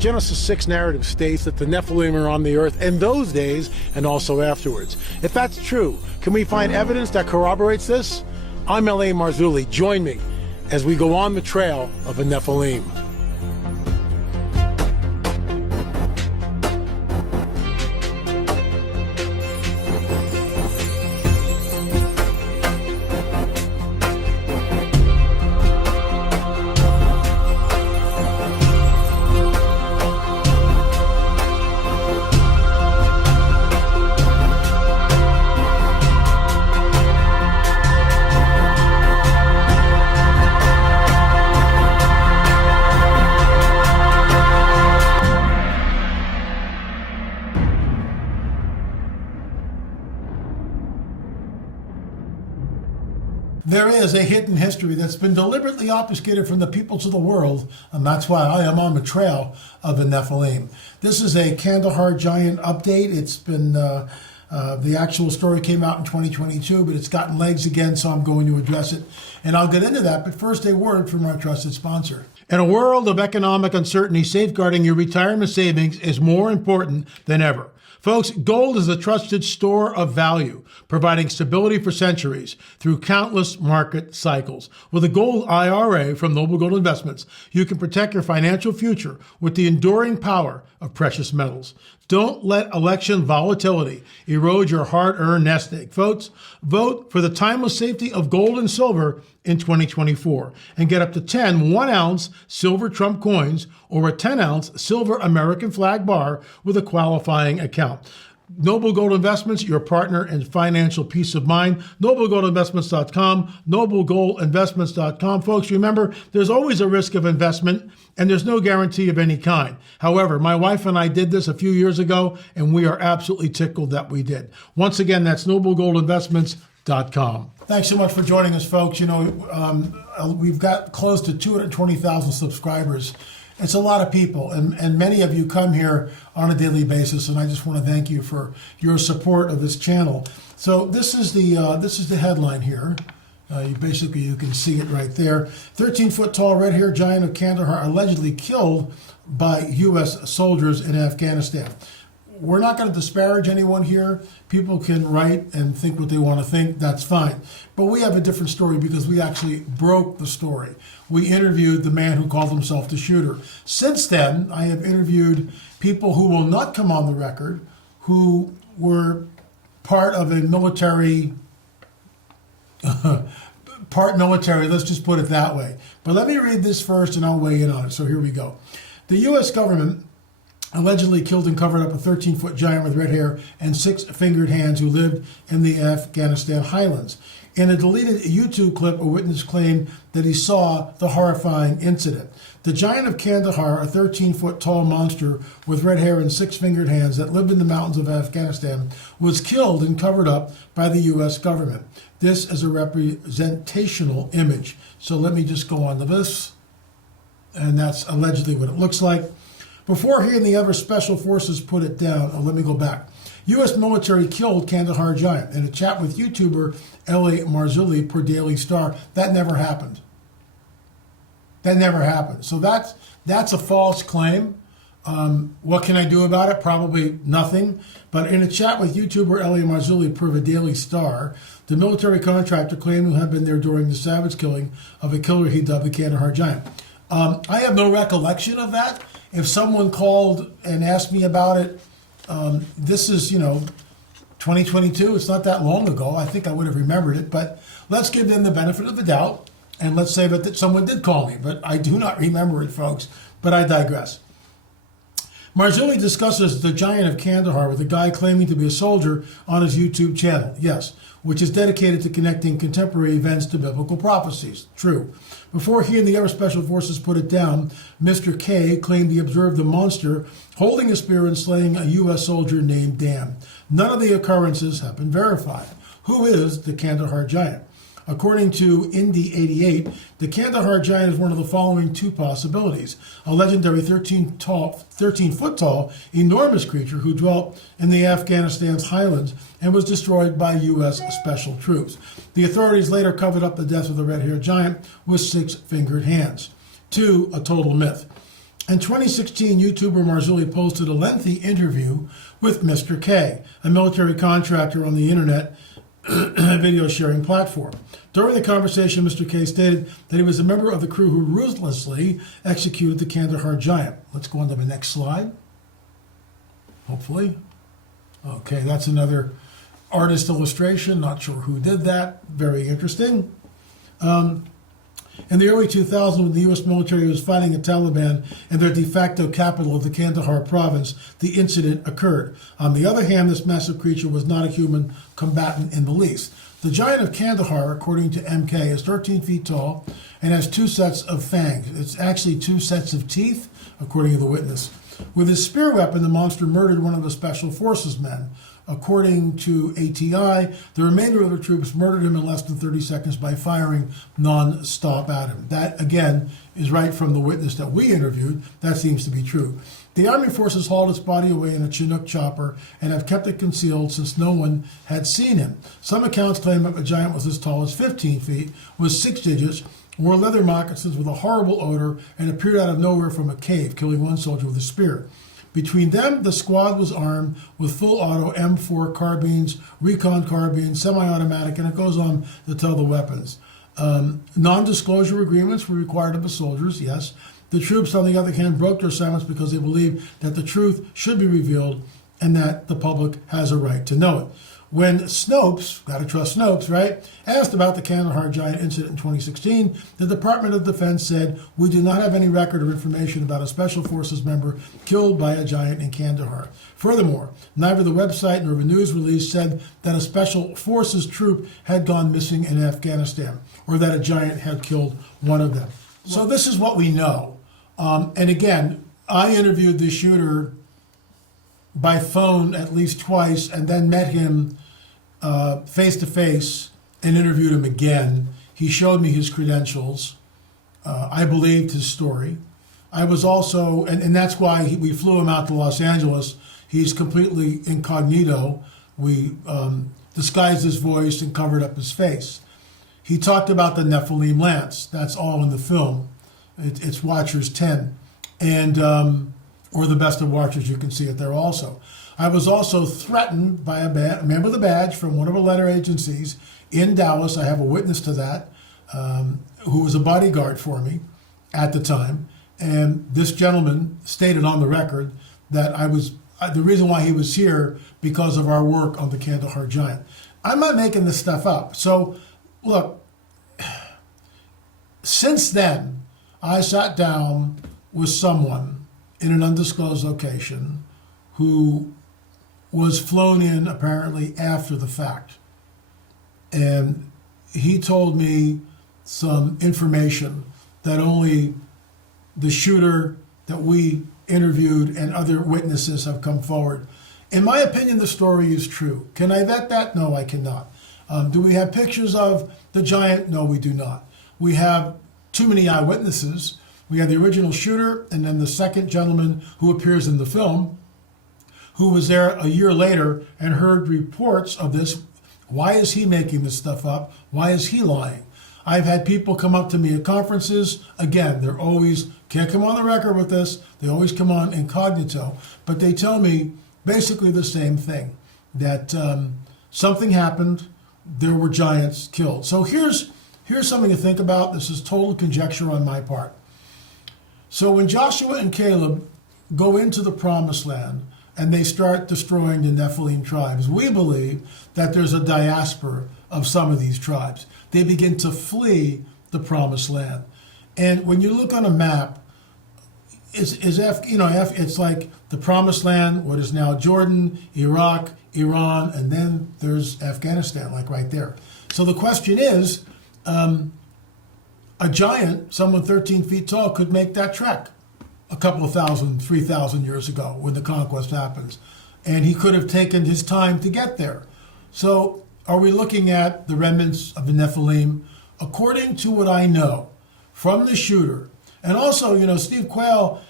Genesis 6 narrative states that the Nephilim are on the earth in those days and also afterwards. If that's true, can we find evidence that corroborates this? I'm L.A. Marzulli. Join me as we go on the trail of a Nephilim. There is a hidden history that's been deliberately obfuscated from the peoples of the world, and that's why I am on the trail of the Nephilim. This is a Kandahar Giant update. It's been, the actual story came out in 2022, but it's gotten legs again, so I'm going to address it. And I'll get into that, but first a word from our trusted sponsor. In a world of economic uncertainty, safeguarding your retirement savings is more important than ever. Folks, gold is a trusted store of value, providing stability for centuries through countless market cycles. With a gold IRA from Noble Gold Investments, you can protect your financial future with the enduring power of precious metals. Don't let election volatility erode your hard-earned nest egg. Folks, vote for the timeless safety of gold and silver in 2024 and get up to 10 1-ounce silver Trump coins or a 10-ounce silver American flag bar with a qualifying account. Noble Gold Investments, your partner in financial peace of mind. NobleGoldInvestments.com, NobleGoldInvestments.com. Folks, remember, there's always a risk of investment, and there's no guarantee of any kind. However, my wife and I did this a few years ago, and we are absolutely tickled that we did. Once again, that's NobleGoldInvestments.com. Thanks so much for joining us, folks. You know, we've got close to 220,000 subscribers. It's a lot of people, and many of you come here on a daily basis, and I just want to thank you for your support of this channel. So this is the headline here. You can see it right there. 13-foot tall red-haired giant of Kandahar allegedly killed by U.S. soldiers in Afghanistan. We're not going to disparage anyone here. People can write and think what they want to think. That's fine. But we have a different story because we actually broke the story. We interviewed the man who called himself the shooter. Since then, I have interviewed people who will not come on the record, who were part of a military, part military, let's just put it that way. But let me read this first and I'll weigh in on it. So here we go. The U.S. government allegedly killed and covered up a 13-foot giant with red hair and 6-fingered hands who lived in the Afghanistan highlands. In a deleted YouTube clip, a witness claimed that he saw the horrifying incident. The giant of Kandahar, a 13-foot tall monster with red hair and 6-fingered hands that lived in the mountains of Afghanistan, was killed and covered up by the U.S. government. This is a representational image. So let me just go on to this. And that's allegedly what it looks like. Before he and the other special forces put it down, let me go back. U.S. military killed Kandahar giant. In a chat with YouTuber L.A. Marzulli per Daily Star, that never happened. That never happened. So that's a false claim. What can I do about it? Probably nothing. But in a chat with YouTuber L.A. Marzulli per the Daily Star, the military contractor claimed to have been there during the savage killing of a killer he dubbed the Kandahar giant. I have no recollection of that. If someone called and asked me about it, this is, 2022. It's not that long ago. I think I would have remembered it. But let's give them the benefit of the doubt. And let's say that someone did call me. But I do not remember it, folks. But I digress. Marzulli discusses the giant of Kandahar with a guy claiming to be a soldier on his YouTube channel. Yes, which is dedicated to connecting contemporary events to biblical prophecies. True. Before he and the other special forces put it down, Mr. K claimed he observed the monster holding a spear and slaying a U.S. soldier named Dan. None of the occurrences have been verified. Who is the Kandahar giant? According to Indy 88, the Kandahar giant is one of the following two possibilities. A legendary 13-foot tall, enormous creature who dwelt in the Afghanistan's highlands and was destroyed by U.S. special troops. The authorities later covered up the death of the red-haired giant with 6-fingered hands. 2, a total myth. In 2016, YouTuber Marzulli posted a lengthy interview with Mr. K, a military contractor on the internet video sharing platform. During the conversation, Mr. K stated that he was a member of the crew who ruthlessly executed the Kandahar giant. Let's go on to the next slide. Hopefully. Okay, that's another artist illustration. Not sure who did that. Very interesting. In the early 2000s, when the U.S. military was fighting the Taliban in their de facto capital of the Kandahar province, the incident occurred. On the other hand, this massive creature was not a human combatant in the least. The giant of Kandahar, according to MK, is 13 feet tall and has 2 sets of fangs. It's actually 2 sets of teeth, according to the witness. With his spear weapon, the monster murdered one of the Special Forces men. According to ATI, the remainder of the troops murdered him in less than 30 seconds by firing non-stop at him. That, again, is right from the witness that we interviewed. That seems to be true. The Army forces hauled his body away in a Chinook chopper and have kept it concealed since no one had seen him. Some accounts claim that the giant was as tall as 15 feet, was 6 digits, wore leather moccasins with a horrible odor, and appeared out of nowhere from a cave, killing one soldier with a spear. Between them, the squad was armed with full-auto M4 carbines, recon carbines, semi-automatic, and it goes on to tell the weapons. Non-disclosure agreements were required of the soldiers, yes. The troops, on the other hand, broke their silence because they believed that the truth should be revealed and that the public has a right to know it. When Snopes, gotta trust Snopes, right, asked about the Kandahar giant incident in 2016, the Department of Defense said, "We do not have any record or information about a Special Forces member killed by a giant in Kandahar." Furthermore, neither the website nor the news release said that a Special Forces troop had gone missing in Afghanistan or that a giant had killed one of them. So this is what we know. And again, I interviewed the shooter by phone at least twice and then met him face to face and interviewed him again. He showed me his credentials. I believed his story. I was also, and that's why we flew him out to Los Angeles. He's completely incognito. We disguised his voice and covered up his face. He talked about the Nephilim lance. That's all in the film. It's Watchers 10. And or the Best of Watchers, you can see it there also. I was also threatened by a member of the badge from one of the letter agencies in Dallas. I have a witness to that, who was a bodyguard for me at the time. And this gentleman stated on the record that the reason why he was here because of our work on the Kandahar giant. I'm not making this stuff up. So, look, since then, I sat down with someone in an undisclosed location who was flown in apparently after the fact. And he told me some information that only the shooter that we interviewed and other witnesses have come forward. In my opinion, the story is true. Can I vet that? No, I cannot. Do we have pictures of the giant? No, we do not. We have too many eyewitnesses. We have the original shooter and then the second gentleman who appears in the film, who was there a year later and heard reports of this. Why is he making this stuff up? Why is he lying? I've had people come up to me at conferences. Again, they're always, can't come on the record with this. They always come on incognito. But they tell me basically the same thing, that something happened, there were giants killed. So here's something to think about. This is total conjecture on my part. So when Joshua and Caleb go into the Promised Land and they start destroying the Nephilim tribes, we believe that there's a diaspora of some of these tribes. They begin to flee the Promised Land. And when you look on a map, it's like the Promised Land, what is now Jordan, Iraq, Iran, and then there's Afghanistan, like right there. So the question is, a giant, someone 13 feet tall, could make that trek a couple of 3,000 years ago when the conquest happens. And he could have taken his time to get there. So are we looking at the remnants of the Nephilim? According to what I know from the shooter, and also, Steve Quayle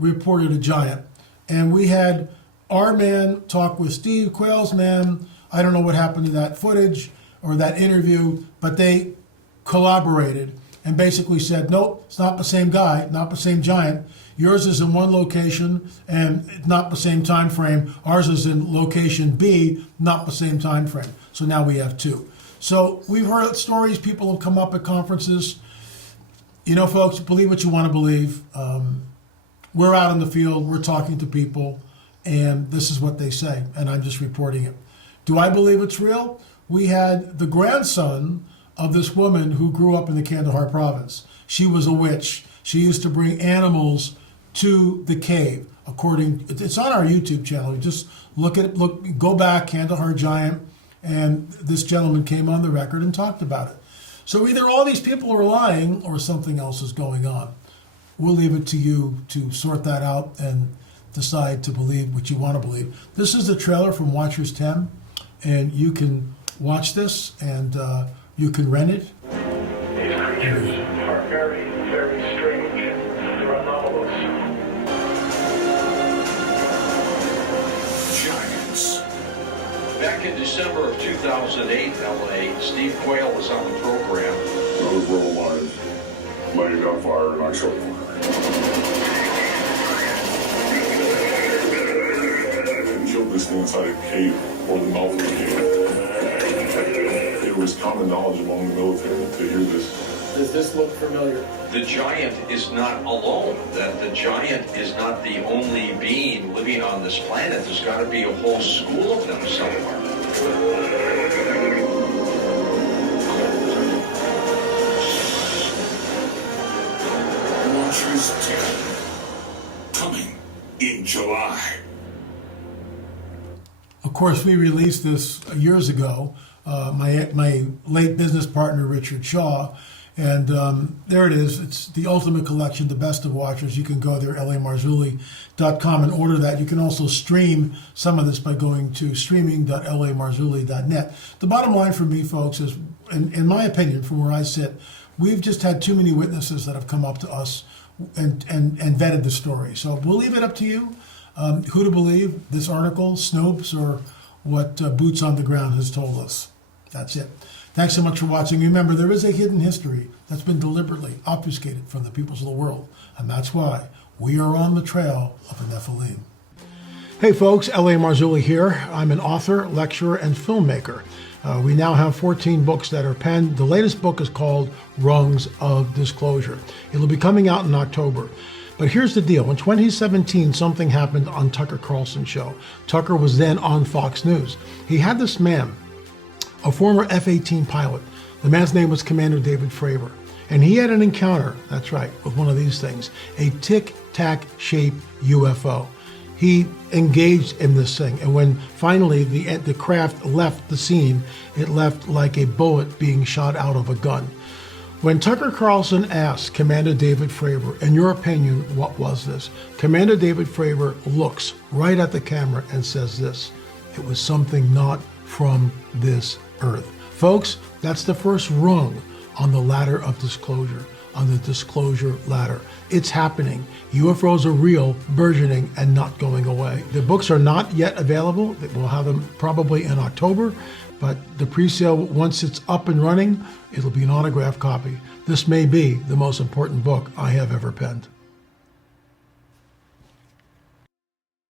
reported a giant. And we had our man talk with Steve Quayle's man. I don't know what happened to that footage or that interview, but they collaborated and basically said, nope, it's not the same guy, not the same giant. Yours is in one location and not the same time frame. Ours is in location B, not the same time frame. So now we have two. So we've heard stories. People have come up at conferences. You know, folks, believe what you want to believe. We're out in the field. We're talking to people. And this is what they say. And I'm just reporting it. Do I believe it's real? We had the grandson of this woman who grew up in the Kandahar province. She was a witch. She used to bring animals to the cave. It's on our YouTube channel. Just go back, Kandahar Giant, and this gentleman came on the record and talked about it. So either all these people are lying or something else is going on. We'll leave it to you to sort that out and decide to believe what you want to believe. This is the trailer from Watchers 10, and you can watch this and you can rent it. These creatures are very, very strange. They're anomalous. Giants. Back in December of 2008 in LA, Steve Quayle was on the program. Another bro of mine laid on fire and I shot fire. They killed this thing inside a cave, or the mouth of the cave. It was common knowledge among the military to hear this. Does this look familiar? The giant is not alone. That the giant is not the only being living on this planet. There's got to be a whole school of them somewhere. Watchers 10. Coming in July. Of course, we released this years ago. My late business partner, Richard Shaw. And there it is. It's the ultimate collection, the best of Watchers. You can go there, lamarzulli.com, and order that. You can also stream some of this by going to streaming.lamarzulli.net. The bottom line for me, folks, is, in my opinion, from where I sit, we've just had too many witnesses that have come up to us and vetted the story. So we'll leave it up to you who to believe, this article, Snopes, or what Boots on the Ground has told us. That's it. Thanks so much for watching. Remember, there is a hidden history that's been deliberately obfuscated from the peoples of the world, and that's why we are on the trail of the Nephilim. Hey folks, L.A. Marzulli here. I'm an author, lecturer, and filmmaker. We now have 14 books that are penned. The latest book is called Rungs of Disclosure. It'll be coming out in October. But here's the deal. In 2017, something happened on Tucker Carlson's show. Tucker was then on Fox News. He had this man, a former F-18 pilot. The man's name was Commander David Fravor. And he had an encounter, that's right, with one of these things, a tic-tac shaped UFO. He engaged in this thing, and when finally the craft left the scene, it left like a bullet being shot out of a gun. When Tucker Carlson asked Commander David Fravor, in your opinion, what was this? Commander David Fravor looks right at the camera and says this: it was something not from this earth. Folks, that's the first rung on the ladder of disclosure, on the disclosure ladder. It's happening. UFOs are real, burgeoning, and not going away. The books are not yet available. We'll have them probably in October, but the pre-sale, once it's up and running, it'll be an autographed copy. This may be the most important book I have ever penned.